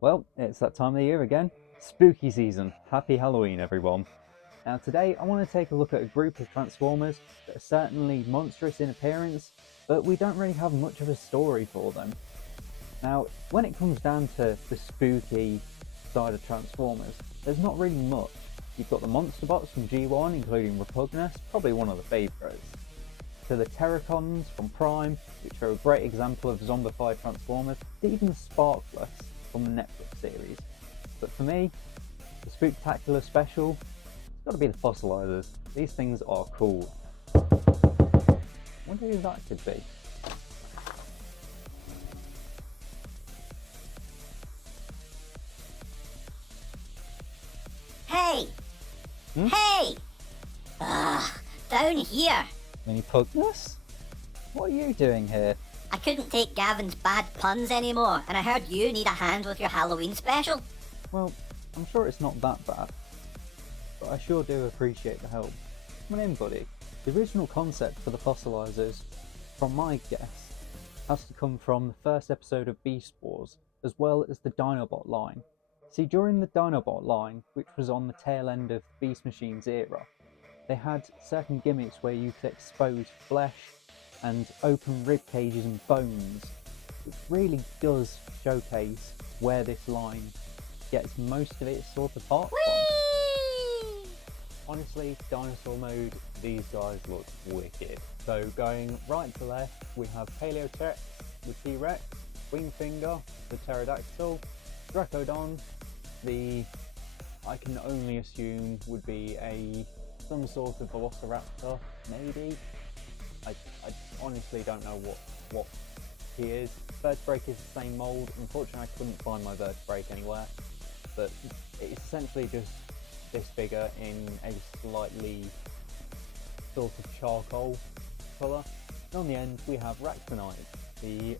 Well, it's that time of the year again. Spooky season. Happy Halloween, everyone. Now today I want to take a look at a group of Transformers that are certainly monstrous in appearance, but we don't really have much of a story for them. Now, when it comes down to the spooky side of Transformers, there's not really much. You've got the Monster Bots from G1, including Repugnus, probably one of the favourites, to the Terracons from Prime, which are a great example of zombified Transformers, to even the Sparkless from the Netflix series. But for me, the Spooktacular special, it's got to be the Fossilisers. These things are cool. Wonder who that could be. Hey! Hmm? Hey! Down here! Repugnus? What are you doing here? I couldn't take Gavin's bad puns anymore, and I heard you need a hand with your Halloween special. Well, I'm sure it's not that bad, but I sure do appreciate the help. Come on in, buddy. The original concept for the Fossilisers, from my guess, has to come from the first episode of Beast Wars, as well as the Dinobot line. See, during the Dinobot line, which was on the tail end of Beast Machine's era, they had certain gimmicks where you could expose flesh and open rib cages and bones, which really does showcase where this line gets most of its sort of heart from. Honestly, dinosaur mode, these guys look wicked. So going right to left, we have Paleotrex, the T-Rex, Wingfinger, the Pterodactyl, Dracodon, the, I can only assume would be some sort of Velociraptor, maybe? I honestly don't know what he is. Vertebrake is the same mould. Unfortunately, I couldn't find my Vertebrake anywhere, but it's essentially just this figure in a slightly sort of charcoal colour. And on the end, we have Ractonite, the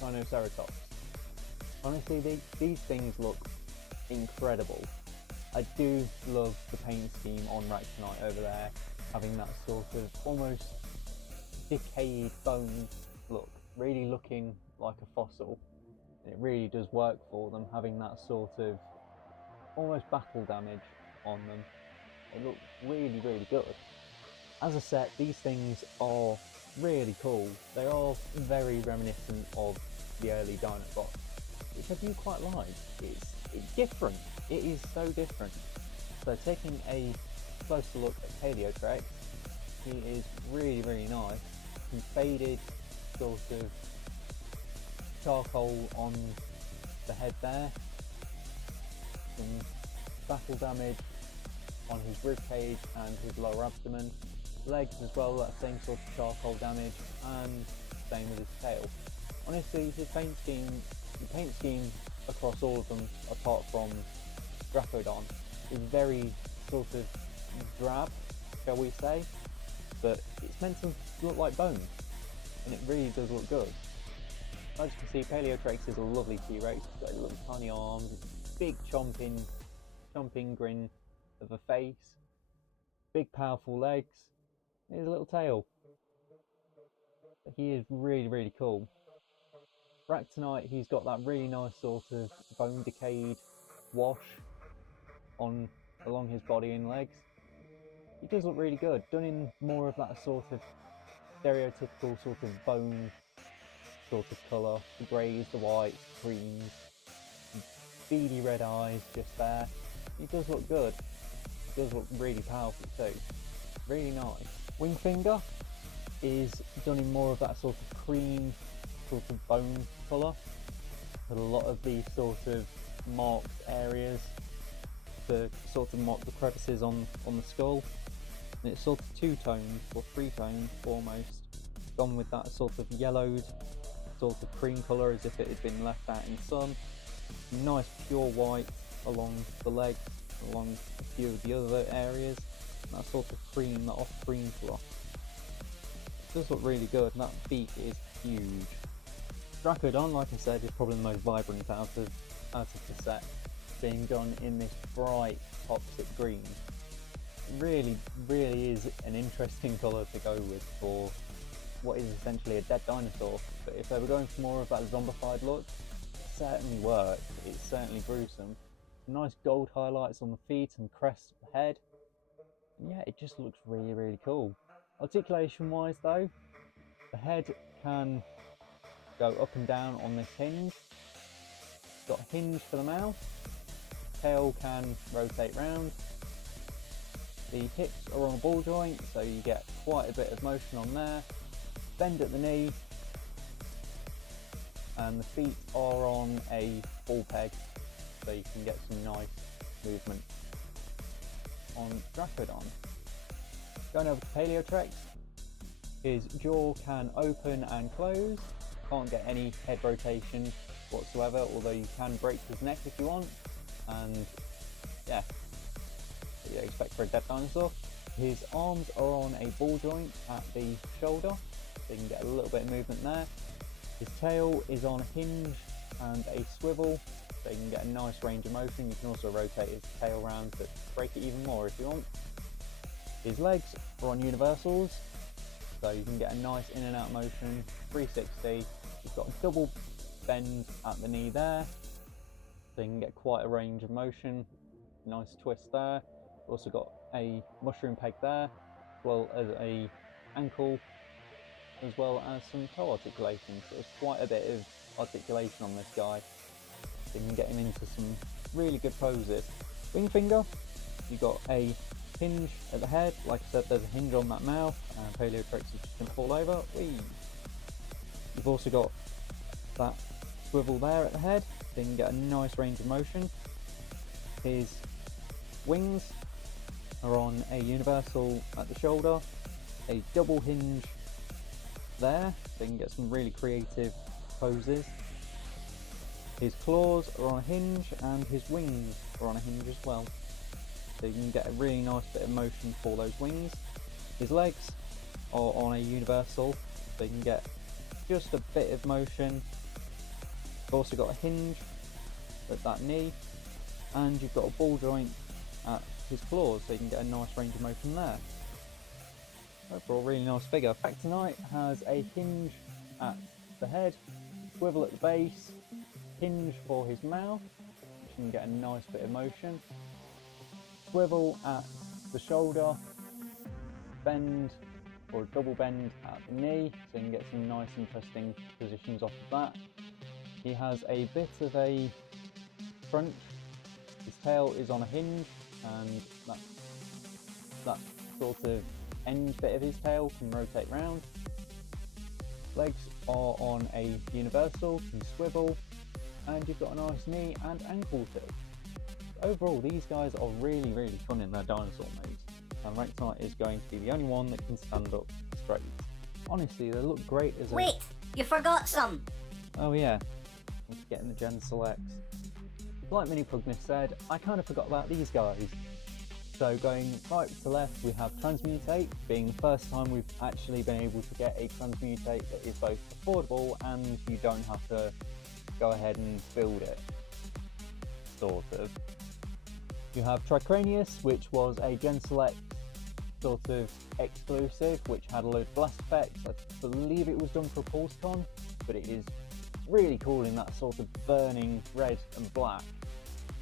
Spinoceratops. Honestly, these things look incredible. I do love the paint scheme on Ractonite over there, having that sort of almost decayed bone look, really looking like a fossil. It really does work for them, having that sort of almost battle damage on them. It looks really, really good. As a set, these things are really cool. They are very reminiscent of the early Dinobots, which I do quite like. It's different. It is so different. So taking a closer look at Paleotrex, he is really, really nice. Some faded sort of charcoal on the head there. Some battle damage on his ribcage and his lower abdomen. Legs as well, that same sort of charcoal damage, and same with his tail. Honestly, the paint scheme across all of them, apart from Dracodon, is very sort of drab, shall we say, but it's meant to look like bone, and it really does look good. As you can see, Paleotrex is a lovely T-Rex. He's got little tiny arms, big chomping grin of a face, big powerful legs, and his little tail. He is really, really cool. Ractonite, he's got that really nice sort of bone decayed wash along his body and legs. He does look really good, done in more of that sort of stereotypical sort of bone sort of colour, the greys, the whites, creams, beady red eyes just there. He does look good. He does look really powerful too. Really nice. Wingfinger is done in more of that sort of cream sort of bone colour, with a lot of these sort of marked areas to sort of mark the crevices on the skull. And it's sort of two-toned or three-toned almost, gone with that sort of yellowed sort of cream colour as if it had been left out in the sun. Nice pure white along the legs, along a few of the other areas. And that sort of cream, that off cream colour. It does look really good, and that beak is huge. Dracodon, like I said, is probably the most vibrant out of the set, being done in this bright toxic green. really is an interesting colour to go with for what is essentially a dead dinosaur. But if they were going for more of that zombified look, it certainly worked. It's certainly gruesome. Nice gold highlights on the feet and crest of the head. And yeah, it just looks really cool. Articulation wise though, the head can go up and down on this hinge. It's got a hinge for the mouth. Tail can rotate round. The hips are on a ball joint, so you get quite a bit of motion on there. Bend at the knee, and the feet are on a ball peg, so you can get some nice movement on Dracodon. Going over to Paleotrex, his jaw can open and close. Can't get any head rotation whatsoever, although you can break his neck if you want. And yeah, what you expect for a dead dinosaur. His arms are on a ball joint at the shoulder, so you can get a little bit of movement there. His tail is on a hinge and a swivel, so you can get a nice range of motion. You can also rotate his tail around to break it even more if you want. His legs are on universals, so you can get a nice in and out motion, 360. He's got a double bend at the knee there, so you can get quite a range of motion. Nice twist there. Also got a mushroom peg there, as well as a ankle, as well as some toe articulation. So there's quite a bit of articulation on this guy. So you can get him into some really good poses. Wing finger, you've got a hinge at the head. Like I said, there's a hinge on that mouth, and Paleotrex is just going to fall over. Whee! You've also got that swivel there at the head, so you can get a nice range of motion. His wings are on a universal at the shoulder, a double hinge there, so you can get some really creative poses. His claws are on a hinge and his wings are on a hinge as well, so you can get a really nice bit of motion for those wings. His legs are on a universal, so you can get just a bit of motion. You've also got a hinge at that knee, and you've got a ball joint at his claws, so you can get a nice range of motion there. Overall, really nice figure. Actinite has a hinge at the head, swivel at the base, hinge for his mouth, which you can get a nice bit of motion, swivel at the shoulder, bend or a double bend at the knee, so you can get some nice interesting positions off of that. He has a bit of a crunch. His tail is on a hinge, and that sort of end bit of his tail can rotate round. Legs are on a universal, can swivel, and you've got a nice knee and ankle tilt. Overall, these guys are really fun in their dinosaur modes, and Rectite is going to be the only one that can stand up straight. Honestly, they look great as Wait, you forgot some! Oh yeah, I'm getting the Gen Selects. Like Mini Pugness said, I kind of forgot about these guys. So going right to left, we have Transmutate, being the first time we've actually been able to get a Transmutate that is both affordable and you don't have to go ahead and build it, sort of. You have Tricranius, which was a Gen Select sort of exclusive, which had a load of blast effects. I believe it was done for PulseCon, but it is really cool in that sort of burning red and black.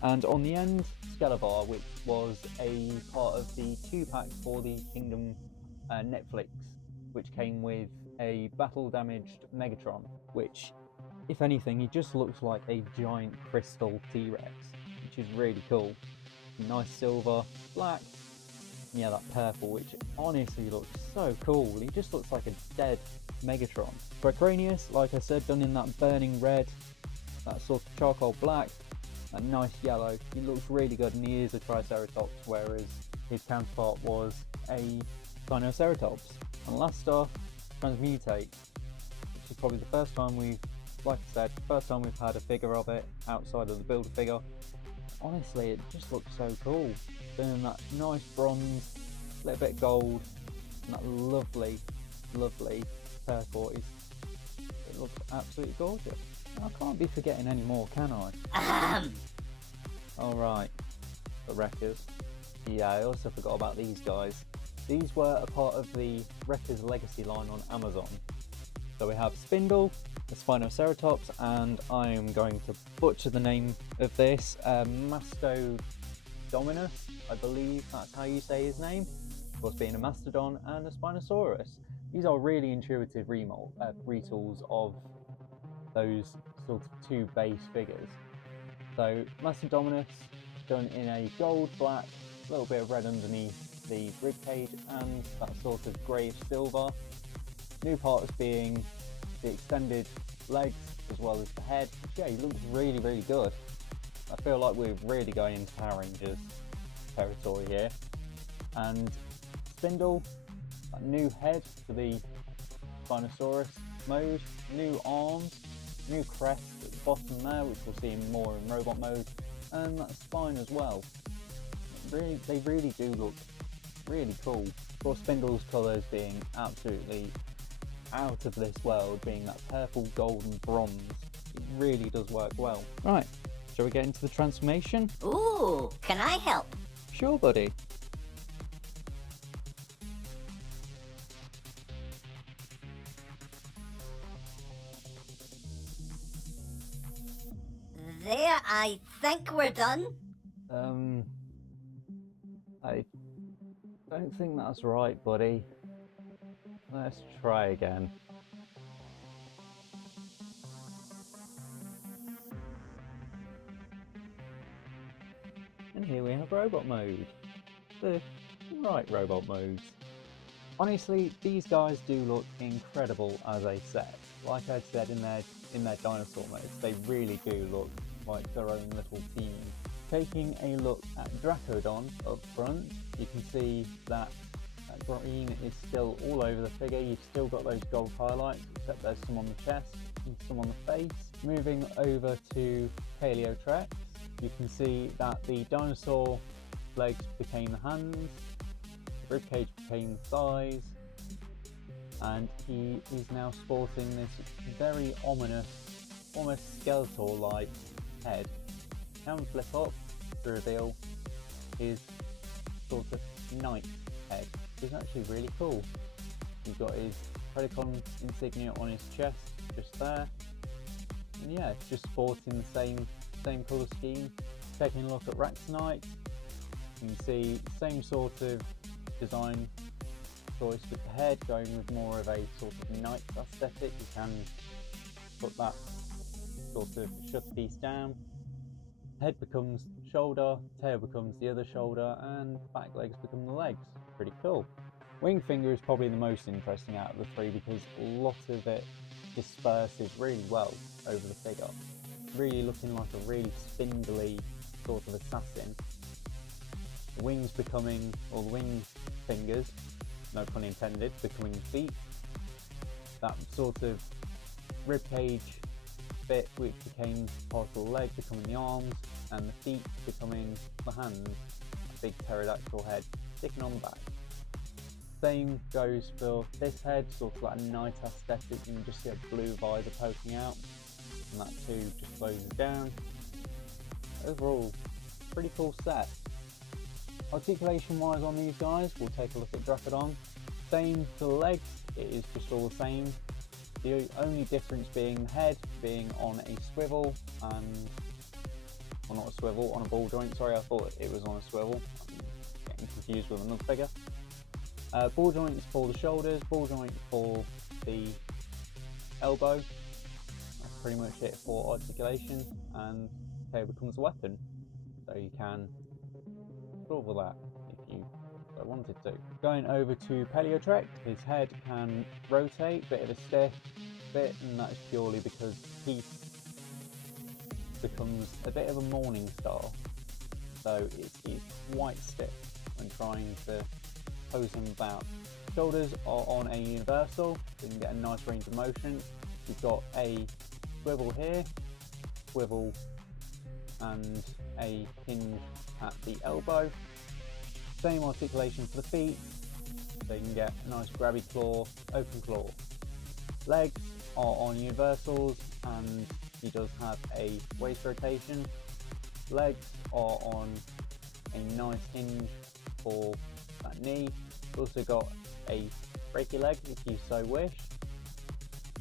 And on the end, Skelevar, which was a part of the 2-pack for the Kingdom Netflix, which came with a battle-damaged Megatron, which, if anything, he just looks like a giant crystal T-Rex, which is really cool. Nice silver, black, yeah, that purple, which honestly looks so cool. He just looks like a dead Megatron. Tricranius, like I said, done in that burning red, that sort of charcoal black, that nice yellow. He looks really good, and he is a Triceratops, whereas his counterpart was a Spinoceratops. And last off, Transmutate, which is probably the first time we've, like I said, first time we've had a figure of it outside of the Builder figure. Honestly, it just looks so cool. Done in that nice bronze, a little bit gold, and that lovely turquoise. It looks absolutely gorgeous. I can't be forgetting any more, can I? Alright, the wreckers. Yeah, I also forgot about these guys. These were a part of the Wreckers Legacy line on Amazon. So we have Spindle, the Spinoceratops, and I'm going to butcher the name of this, Mastodominus, I believe that's how you say his name. Of course, being a Mastodon and a Spinosaurus. These are really intuitive retools of those sort of two base figures. So Mastodominus done in a gold, black, a little bit of red underneath the ribcage, and that sort of grey silver. New parts being the extended legs as well as the head. Yeah, he looks really, really good. I feel like we're really going into Power Rangers territory here. And Spindle, that new head for the Spinosaurus mode, new arms, new crest at the bottom there, which we'll see more in robot mode, and that spine as well. They really do look really cool. Of course, Spindle's colours being absolutely out of this world, being that purple, gold and bronze. It really does work well. Right, shall we get into the transformation? Ooh, can I help? Sure, buddy. There, I think we're done. I don't think that's right, buddy. Let's try again. And here we have robot mode. The right robot modes. Honestly, these guys do look incredible as a set. Like I said in their dinosaur modes, they really do look like their own little team. Taking a look at Dracodon up front, you can see that green is still all over the figure. You've still got those gold highlights, except there's some on the chest and some on the face. Moving over to Paleotrex, you can see that the dinosaur legs became the hands, the ribcage became the thighs, and he is now sporting this very ominous, almost skeletal-like head. Can flip up to reveal his sort of knight head, which is actually really cool. He's got his Predacon insignia on his chest, just there, and yeah, just sporting the same colour scheme. Taking a look at Raxonite, you can see same sort of design choice with the head, going with more of a sort of knight aesthetic. You can put that sort of shut piece down. Head becomes shoulder, tail becomes the other shoulder, and back legs become the legs. Pretty cool. Wing finger is probably the most interesting out of the three because a lot of it disperses really well over the figure. Really looking like a really spindly sort of assassin. The wings becoming, or the wing fingers, no pun intended, becoming feet. That sort of ribcage bit which became part of the leg becoming the arms, and the feet becoming the hands. A big pterodactyl head sticking on the back. Same goes for this head, sort of like a knight aesthetic. You can just see a blue visor poking out, and that too just closes down. Overall, pretty cool set. Articulation wise on these guys, we'll take a look at Dracodon. Same for the legs, it is just all the same. The only difference being the head being on a swivel and, well, not a swivel, on a ball joint. Sorry, I thought it was on a swivel. I'm getting confused with another figure. Ball joints for the shoulders, ball joint for the elbow. That's pretty much it for articulation, and tail becomes a weapon. So you can swivel that if you so wanted to. Going over to Paleotrex, his head can rotate, bit of a stiff bit, and that's purely because he becomes a bit of a morning star. So it's quite stiff when trying to pose him about. Shoulders are on a universal, so you can get a nice range of motion. You've got a swivel here, swivel, and a hinge at the elbow. Same articulation for the feet, so you can get a nice grabby claw, open claw. Legs are on universals, and he does have a waist rotation. Legs are on a nice hinge for that knee. It's also got a breaky leg if you so wish,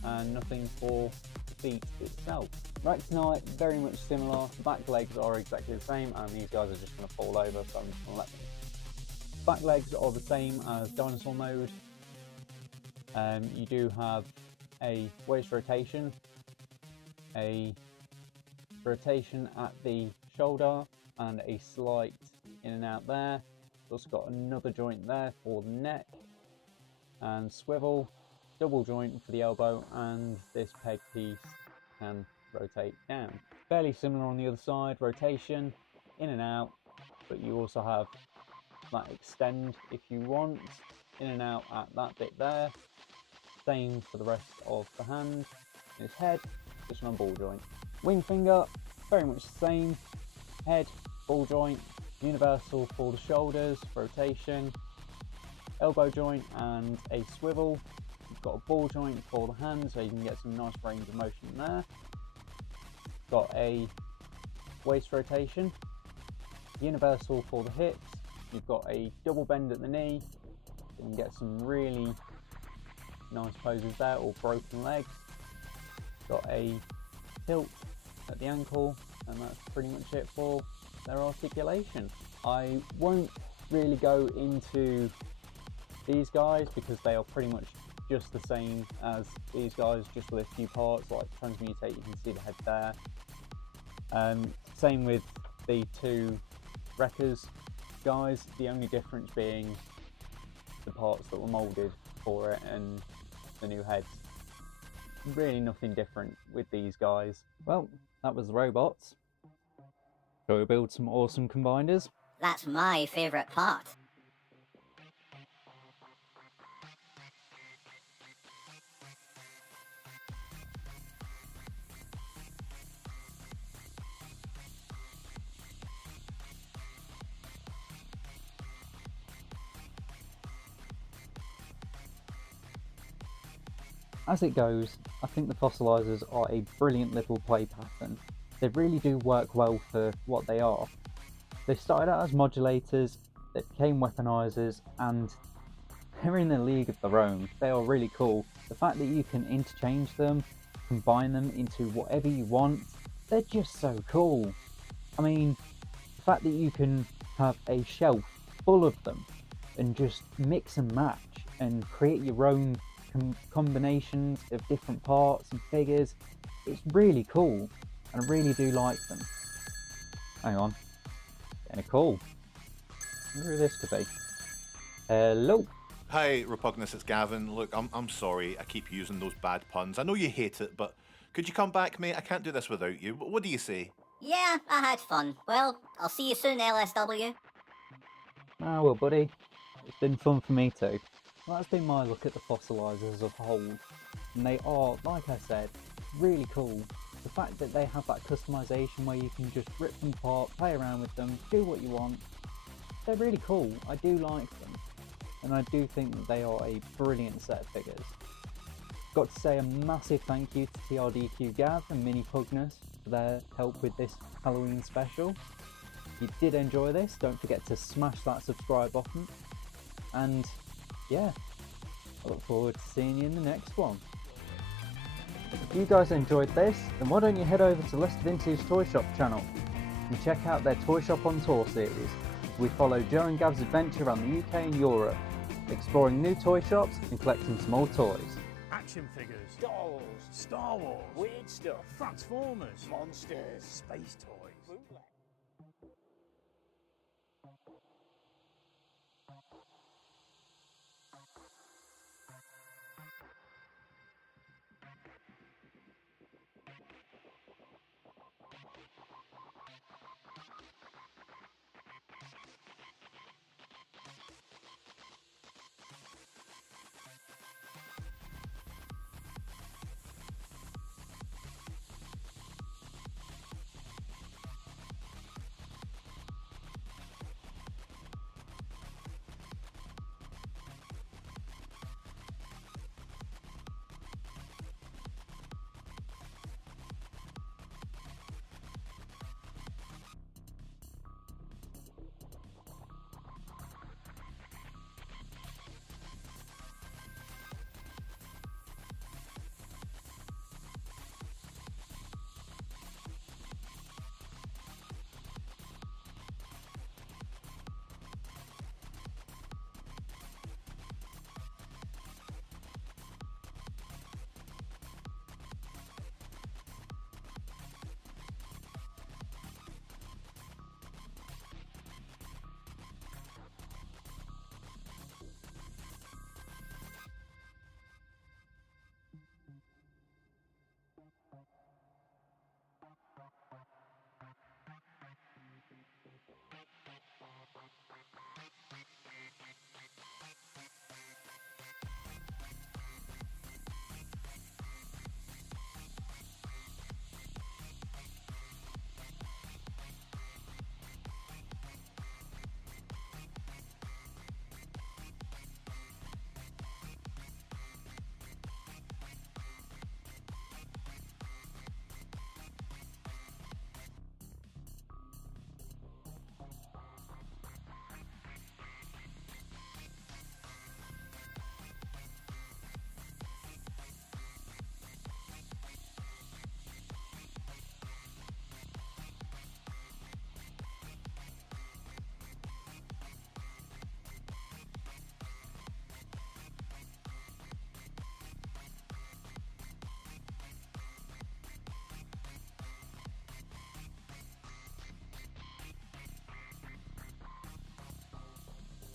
and nothing for the feet itself. Rectinite, very much similar. The back legs are exactly the same, and these guys are just going to fall over, so I'm just going to let them. Back legs are the same as dinosaur mode. You do have a waist rotation, a rotation at the shoulder, and a slight in and out there. It's also got another joint there for the neck, and swivel, double joint for the elbow, and this peg piece can rotate down. Fairly similar on the other side, rotation, in and out, but you also have that extend if you want, in and out at that bit there. Same for the rest of the hand. Its head, just on a ball joint. Wing finger, very much the same. Head, ball joint, universal for the shoulders, rotation, elbow joint and a swivel. You've got a ball joint for the hand, so you can get some nice range of motion there. Got a waist rotation, universal for the hips. You've got a double bend at the knee, so you can get some really nice poses there, or broken legs. Got a tilt at the ankle, and that's pretty much it for their articulation. I won't really go into these guys because they are pretty much just the same as these guys, just with a few parts like transmutate. You can see the head there. Same with the two wreckers guys, the only difference being the parts that were molded for it and the new heads. Really nothing different with these guys. Well, that was the robots. Shall we build some awesome combiners? That's my favourite part. As it goes, I think the fossilisers are a brilliant little play pattern. They really do work well for what they are. They started out as modulators, they became weaponizers, and they're in a league of their own. They are really cool. The fact that you can interchange them, combine them into whatever you want, they're just so cool. I mean, the fact that you can have a shelf full of them and just mix and match and create your own combinations of different parts and figures, it's really cool, and I really do like them. Hang on, getting a call. I wonder who this could be. Hello. Hi, Repugnus, it's Gavin. Look, I'm sorry I keep using those bad puns. I know you hate it, but could you come back, mate? I can't do this without you. What do you say? Yeah, I had fun. Well, I'll see you soon, LSW. Ah, well, buddy, it's been fun for me too. Well, that's been my look at the fossilisers as a whole, and they are, like I said, really cool. The fact that they have that customisation where you can just rip them apart, play around with them, do what you want, they're really cool. I do like them, and I do think that they are a brilliant set of figures. Got to say a massive thank you to TRDQ Gav and Mini Pugnus for their help with this Halloween special. If you did enjoy this, don't forget to smash that subscribe button, and yeah, I look forward to seeing you in the next one. If you guys enjoyed this, then why don't you head over to Leicester Vintage Toy Shop channel and check out their Toy Shop on Tour series. We follow Joe and Gav's adventure around the UK and Europe, exploring new toy shops and collecting some old toys. Action figures, dolls, Star Wars, weird stuff, Transformers, monsters, space toys.